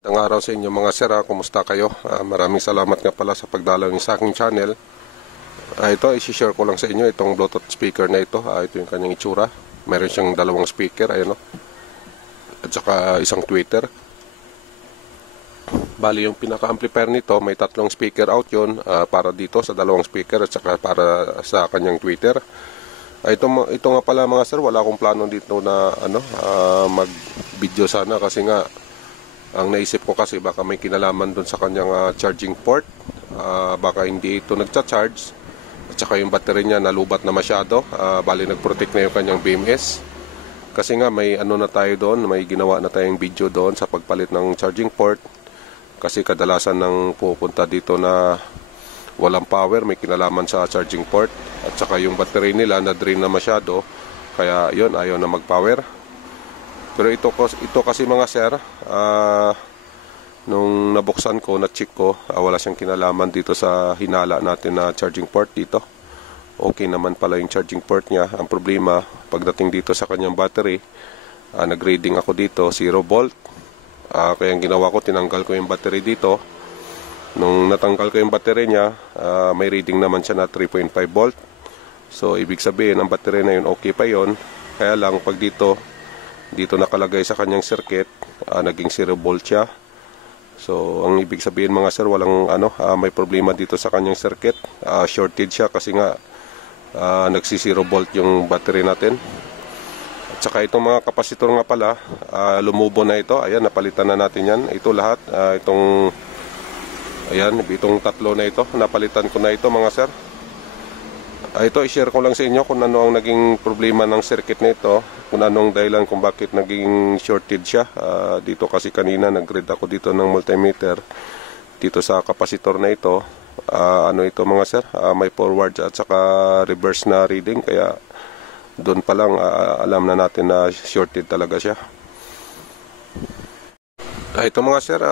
Magandang araw sa inyo mga sir, kumusta kayo? Maraming salamat nga pala sa pagdalaw niyo sa aking channel. Ito, isi-share ko lang sa inyo itong Bluetooth speaker na ito. Ito yung kanyang itsura. Meron siyang dalawang speaker, ayan o. At saka isang tweeter. Bali yung pinaka-amplifier nito, may tatlong speaker out yun para dito sa dalawang speaker at saka para sa kanyang tweeter. Ito nga pala mga sir, wala akong plano dito na mag-video sana kasi nga ang naisip ko kasi baka may kinalaman dun sa kanyang charging port, baka hindi ito nagcha-charge at saka yung battery niya nalubat na masyado, bali nag-protect na yung kanyang BMS kasi nga may na tayo doon, may ginawa na tayong video doon sa pagpalit ng charging port kasi kadalasan nang pupunta dito na walang power, may kinalaman sa charging port at saka yung battery nila na drain na masyado kaya yun, ayaw na mag-power. Pero ito kasi mga sir, nung nabuksan ko, na-check ko, wala siyang kinalaman dito sa hinala natin na charging port dito. Okay naman pala yung charging port niya. Ang problema, pagdating dito sa kanyang battery, nag-reading ako dito, 0 volt. Kaya ang ginawa ko, tinanggal ko yung battery dito. Nung natanggal ko yung battery niya, may reading naman siya na 3.5 volt. So, ibig sabihin, ang battery na yun, okay pa yun. Kaya lang, pag dito nakalagay sa kanyang circuit, naging 0 volt siya. So ang ibig sabihin mga sir, walang may problema dito sa kanyang circuit, shorted siya kasi nga nagsi 0 volt yung battery natin. At saka itong mga kapasitor nga pala, lumubo na ito. Ayan, napalitan na natin yan. Ito lahat, itong tatlo na ito, napalitan ko na ito mga sir. Ito, i-share ko lang sa inyo kung ano ang naging problema ng circuit nito, kung anong dahilan kung bakit naging shorted siya. Dito kasi kanina nag-read ako dito ng multimeter dito sa kapasitor na ito. Ito mga sir, may forward at saka reverse na reading, kaya doon pa lang alam na natin na shorted talaga siya. Ito mga sir,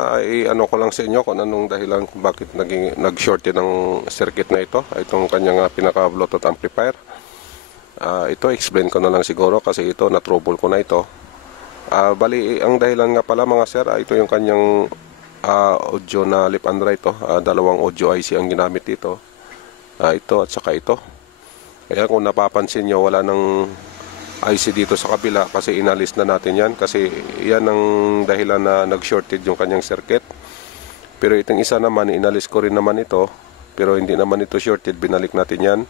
ko lang sa inyo kung anong dahilan kung bakit nag-shorted ng circuit na ito. Itong kanyang pinaka-Bluetooth amplifier. Ito, explain ko na lang siguro kasi ito, na-trouble ko na ito. Bali, ang dahilan nga pala mga sir, ito yung kanyang audio na left and right. Dalawang audio IC ang ginamit dito. Ito at saka ito. Kaya kung napapansin nyo, wala nang IC dito sa kabila kasi inalis na natin yan kasi yan ang dahilan na nag-shorted yung kanyang circuit. Pero itong isa naman, inalis ko rin naman ito pero hindi naman ito shorted, binalik natin yan.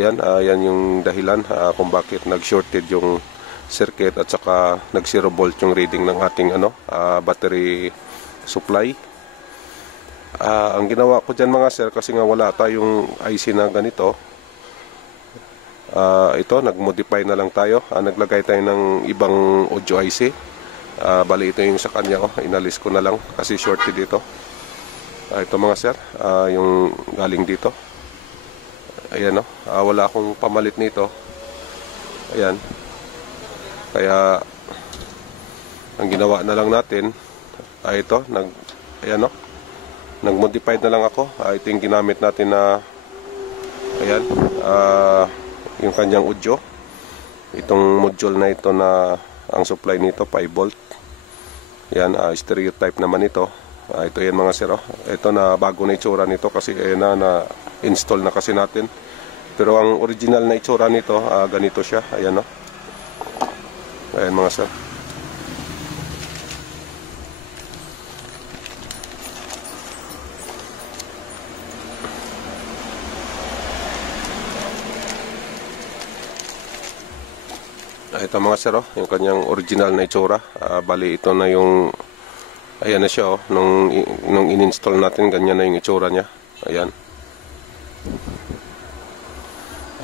Yan yung dahilan kung bakit nag-shorted yung circuit at saka nag 0 volt yung reading ng ating battery supply. Ang ginawa ko dyan mga sir, kasi nga wala tayong IC na ganito, ito, nag-modify na lang tayo. Naglagay tayo ng ibang audio IC. Bali ito yung sa kanya, inalis ko na lang kasi shorted dito. Ito mga sir, yung galing dito. Ayan wala akong pamalit nito. Ayan. Kaya ang ginawa na lang natin ito, nag-modify na lang ako. Ito yung ginamit natin na ayan, yung kanyang audio. Itong module na ito na ang supply nito 5 volt. Yan, stereotype naman ito. Ito yan mga sir. Ito na bago na itsura nito kasi na install na kasi natin. Pero ang original na itsura nito, ganito siya. Ayan ayan mga sir. Ito mga sir, yung kanyang original na itsura. Bali ito na yung, ayan na siya nung in-install natin, ganyan na yung itsura niya. Ayan.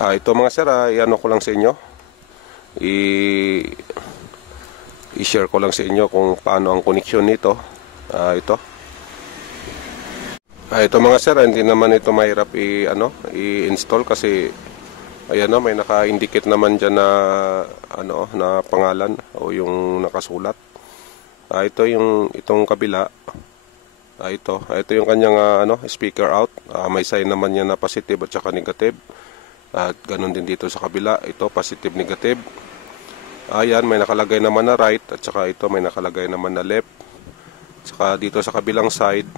Ito mga sir, iano ko lang sa inyo, i-share ko lang sa inyo kung paano ang connection nito. Ito mga sir, hindi naman ito mahirap i-install kasi ayan may naka-indicate naman dyan na na pangalan o yung nakasulat. Ito itong kabila. Ito yung kanyang speaker out. May sign naman yan na positive at saka negative. At ganun din dito sa kabila. Ito positive, negative. Ayan, may nakalagay naman na right at saka ito may nakalagay naman na left. Saka dito sa kabilang side,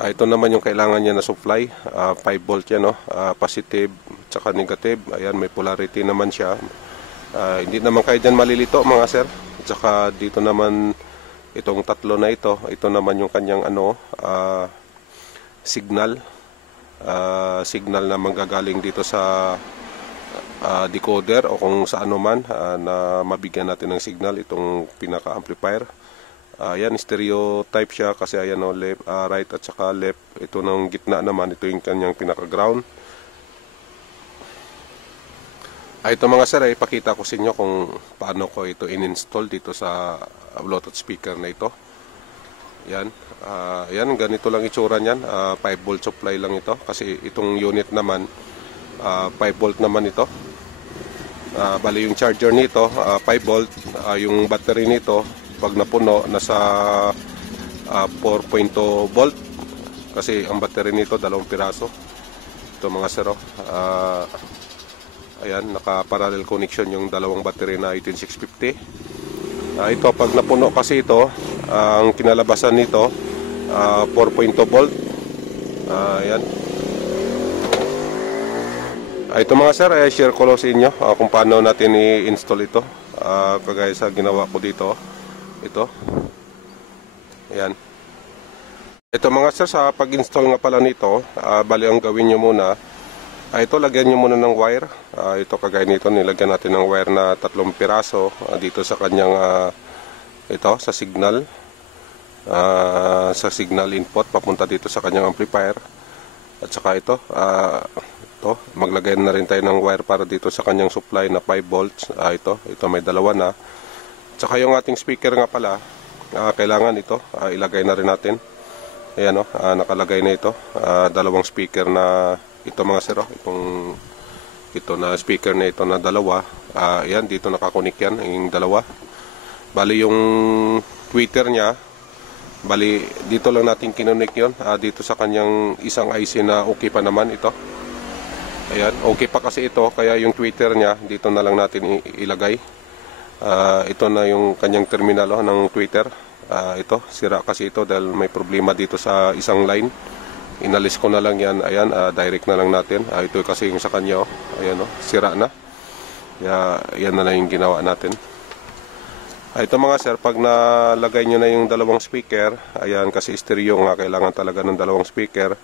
ito naman yung kailangan niya na supply, 5 volt yan, no? Positive tsaka negative. Ayan, may polarity naman siya. Hindi naman kayo dyan malilito mga sir. Tsaka dito naman itong tatlo na ito naman yung kanyang signal. Signal na manggagaling dito sa decoder o kung sa ano man na mabigyan natin ng signal itong pinaka-amplifier. Ayan, stereo type siya kasi ayan, left, right at saka left. Ito ng gitna naman, ito yung kanyang pinaka-ground. Ito mga sir, ipakita ko sa inyo kung paano ko ito in-install dito sa Bluetooth speaker na ito. Yan, yan, ganito lang itsura niyan. 5 volt supply lang ito kasi itong unit naman 5 volt naman ito. Bali yung charger nito 5 volt, yung battery nito pag napuno nasa 4.2 volt kasi ang battery nito 2 piraso. Ito mga sir, ayan, naka-parallel connection yung dalawang battery na 18650. Ito pag napuno kasi ito, ang kinalabasan nito 4.2 volt. Ayan. Ito mga sir, share ko lang sa inyo kung paano natin i-install ito. Kagaya sa ginawa ko dito. Ito. Ayan. Ito mga sir, sa pag-install nga pala nito, bali ang gawin nyo muna, ito lagyan nyo muna ng wire. Ito kagaya nito, nilagyan natin ng wire na 3 piraso dito sa kanyang ito, sa signal. Sa signal input papunta dito sa kanyang amplifier. At saka ito, maglagay na rin tayo ng wire para dito sa kanyang supply na 5 volts. Ito may dalawa na. Tsaka yung ating speaker nga pala, kailangan ito, ilagay na rin natin. Ayan, nakalagay na ito. Dalawang speaker na ito mga sir. Ito na speaker na ito na dalawa. Ayan, dito nakakunik yan, yung dalawa. Bali yung tweeter niya, bali dito lang natin kinunik yun. Dito sa kanyang isang IC na okay pa naman ito. Ayan, okay pa kasi ito, kaya yung tweeter niya, dito na lang natin ilagay. Ito na yung kanyang terminal ng tweeter. Ito, sira kasi ito dahil may problema dito sa isang line. Inalis ko na lang yan. Ayan, direct na lang natin. Ito kasi yung sa kanya. Ayan, sira na. Kaya, yan na lang yung ginawa natin. Ito mga sir, pag nalagay nyo na yung dalawang speaker, ayan, kasi stereo nga, kailangan talaga ng dalawang speaker.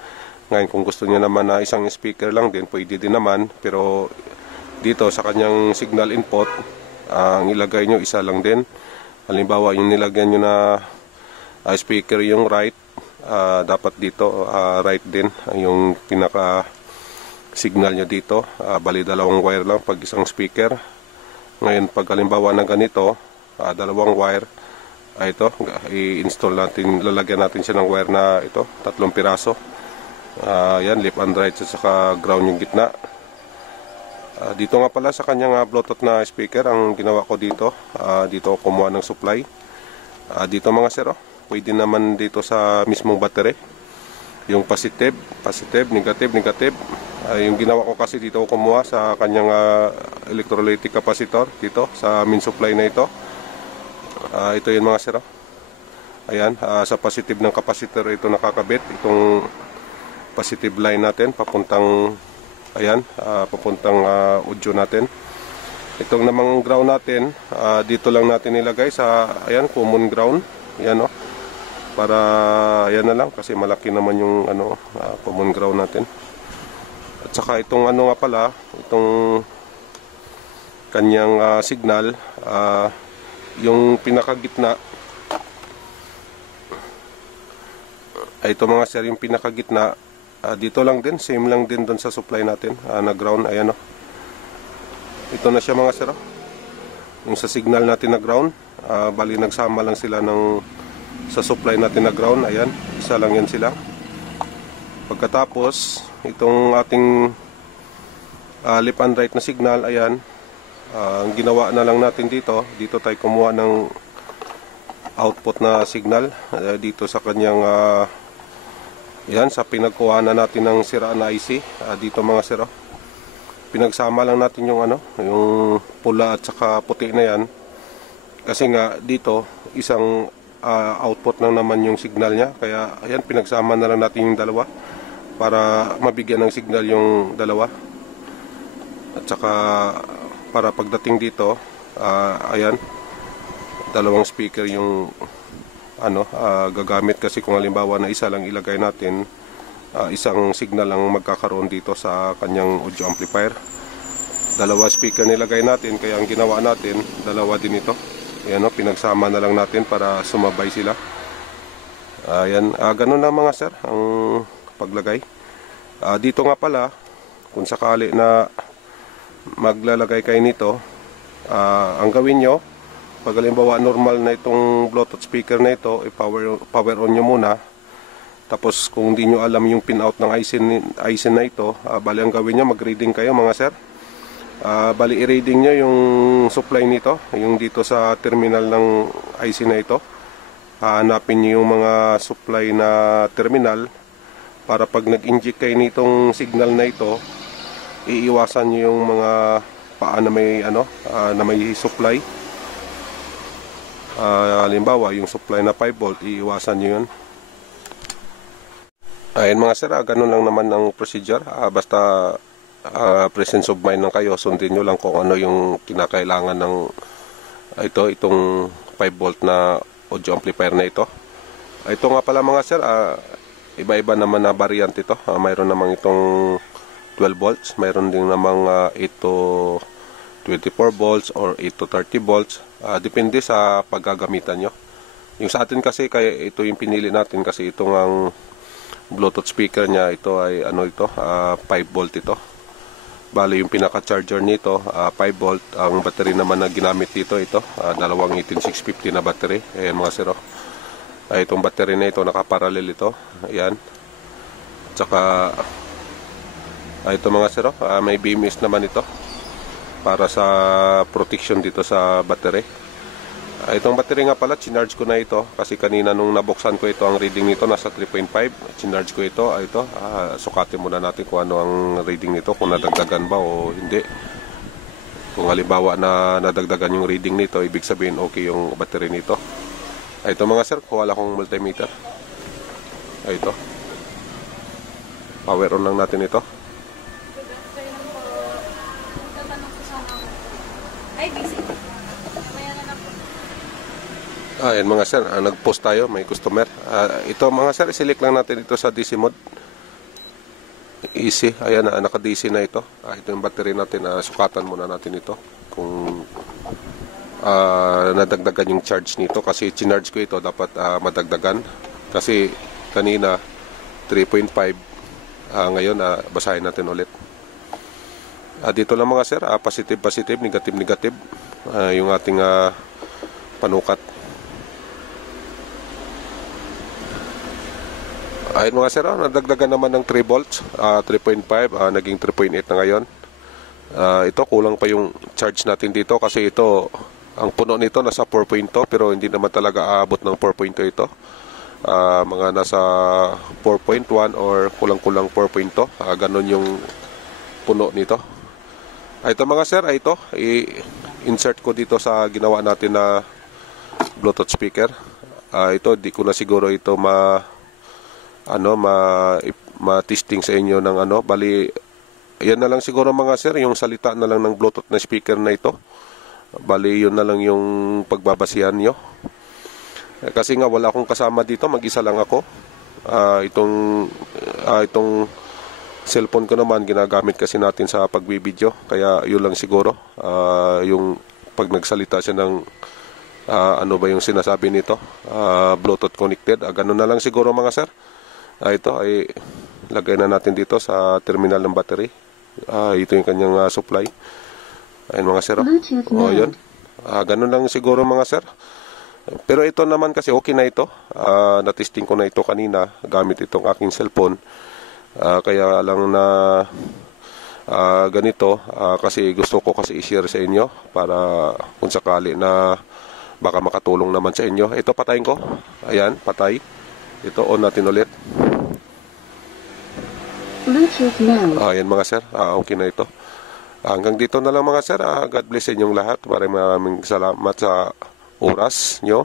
Ngayon, kung gusto nyo naman na isang speaker lang din, pwede din naman. Pero dito sa kanyang signal input, ang ilagay nyo isa lang din. Halimbawa yung nilagyan nyo na speaker yung right, dapat dito right din yung pinaka signal nyo dito. Bali dalawang wire lang pag isang speaker. Ngayon pag halimbawa na ganito, dalawang wire, ito i-install natin, lalagyan natin siya ng wire na ito, 3 piraso. Yan, left and right at saka ground yung gitna. Dito nga pala sa kanyang Bluetooth na speaker, ang ginawa ko dito, dito ako kumuha ng supply. Dito mga sir, pwede naman dito sa mismong battery. Yung positive, negative. Yung ginawa ko kasi dito ako kumuha sa kanyang electrolytic capacitor, dito sa main supply na ito. Ito yun mga sir. Ayan, sa positive ng capacitor ito nakakabit. Itong positive line natin, papuntang ayan, papuntang audio natin. Itong namang ground natin, dito lang natin ilagay sa ayan, common ground. Ayan, para ayan na lang kasi malaki naman yung common ground natin. At saka itong nga pala, itong kanyang signal, yung pinakagitna, ito mga sir, yung pinakagitna, dito lang din, same lang din doon sa supply natin na ground. Ayan, ito na siya mga sir, yung sa signal natin na ground. Bali nagsama lang sila sa supply natin na ground. Ayan, isa lang yan sila. Pagkatapos itong ating left and right na signal, ayan, ang ginawa na lang natin dito tayo kumuha ng output na signal dito sa kanyang yan, sa pinagkuhanan natin ng sira na IC. Dito mga sir, pinagsama lang natin yung yung pula at saka puti na yan. Kasi nga dito, isang output na naman yung signal niya. Kaya ayan, pinagsama na lang natin yung dalawa para mabigyan ng signal yung dalawa. At saka para pagdating dito, ayan, dalawang speaker yung gagamit, kasi kung halimbawa na isa lang ilagay natin, isang signal lang magkakaroon dito sa kanyang audio amplifier. Dalawa speaker nilagay natin, kaya ang ginawa natin, dalawa din ito. Ayan, pinagsama na lang natin para sumabay sila. Ayan, ganun na mga sir ang paglagay. Dito nga pala, kung sakali na maglalagay kayo nito, ang gawin nyo, pag halimbawa normal na itong Bluetooth speaker na ito, power on nyo muna. Tapos kung hindi nyo alam yung pin out ng IC na ito, bali ang gawin nyo, mag-reading kayo mga sir. Bali i-reading nyo yung supply nito, yung dito sa terminal ng IC na ito. Hanapin nyo yung mga supply na terminal para pag nag-inject kayo nitong signal na ito, iiwasan nyo yung mga paa na may na may supply. Halimbawa yung supply na 5 volt, iiwasan nyo yun. Ayun mga sir, ganun lang naman ang procedure. Basta presence of mind lang kayo, sundin nyo lang kung ano yung kinakailangan ng itong 5 volt na audio amplifier na ito. Ito nga pala mga sir, iba-iba naman na variant ito. Mayroon namang itong 12 volts, mayroon din namang 8 to 24 volts or 8 to 30 volts. Depende sa paggagamitan nyo. Yung sa atin kasi, kaya ito yung pinili natin kasi itong ang Bluetooth speaker niya, ito ay 5 volt ito. Bali yung pinaka-charger nito, 5 volt. Ang battery naman na ginamit dito, dalawang 18650 na battery. Ayan mga sir. Itong battery na ito, nakaparallel ito. Ayan. Tsaka, ito mga sir, may BMS naman ito para sa protection dito sa battery. Itong battery nga pala, chinarge ko na ito kasi kanina nung nabuksan ko ito, ang reading nito nasa 3.5. Chinarge ko ito. Sukatin muna natin kung ano ang reading nito, kung nadagdagan ba o hindi. Kung halimbawa na nadagdagan yung reading nito, ibig sabihin okay yung battery nito. Ito mga sir, wala akong multimeter. Ito, power on lang natin ito. Ay, busy. Ayan mga sir, nag-post tayo, may customer. Ito mga sir, select lang natin ito sa DC mode. Easy, ayan, naka-DC na ito. Ito yung battery natin, sukatan muna natin ito. Kung nadagdagan yung charge nito, kasi chinarge ko ito, dapat madagdagan. Kasi kanina 3.5, ngayon basahin natin ulit. Dito lang mga sir, positive, negative, yung ating panukat. Ayun mga sir, nadagdagan naman ng 3 volts, 3.5, naging 3.8 na ngayon. Ito, kulang pa yung charge natin dito kasi ito, ang puno nito nasa 4.2 pero hindi naman talaga aabot ng 4.2 ito. Mga nasa 4.1 or kulang-kulang 4.2, ganun yung puno nito. Ito mga sir, ito, i-insert ko dito sa ginawa natin na Bluetooth speaker. Ito, di ko na siguro ito ma-testing sa inyo ng bali, yan na lang siguro mga sir, yung salita na lang ng Bluetooth na speaker na ito. Bali, yun na lang yung pagbabasihan nyo. Kasi nga wala akong kasama dito, mag-isa lang ako. Itong cellphone ko naman, ginagamit kasi natin sa pagbibideo. Kaya yun lang siguro, yung pag nagsalita siya ng ano ba yung sinasabi nito, Bluetooth connected, ganun na lang siguro mga sir. Ito ay lagay na natin dito sa terminal ng battery. Ito yung kanyang supply. Ayun mga sir. Yun. Ganun lang siguro mga sir. Pero ito naman kasi okay na ito. Na-testing ko na ito kanina gamit itong aking cellphone. Kaya lang na ganito kasi gusto ko kasi i-share sa inyo para kung sakali na baka makatulong naman sa inyo. Ito patayin ko. Ayan, patay. Ito on natin ulit. Ayan mga sir, okay na ito. Hanggang dito na lang mga sir. God bless inyong lahat. Maraming salamat sa oras nyo.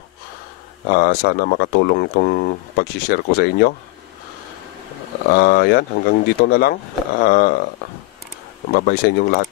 Sana makatulong itong pag-share ko sa inyo. Yan, hanggang dito na lang. Bye-bye sa inyong lahat.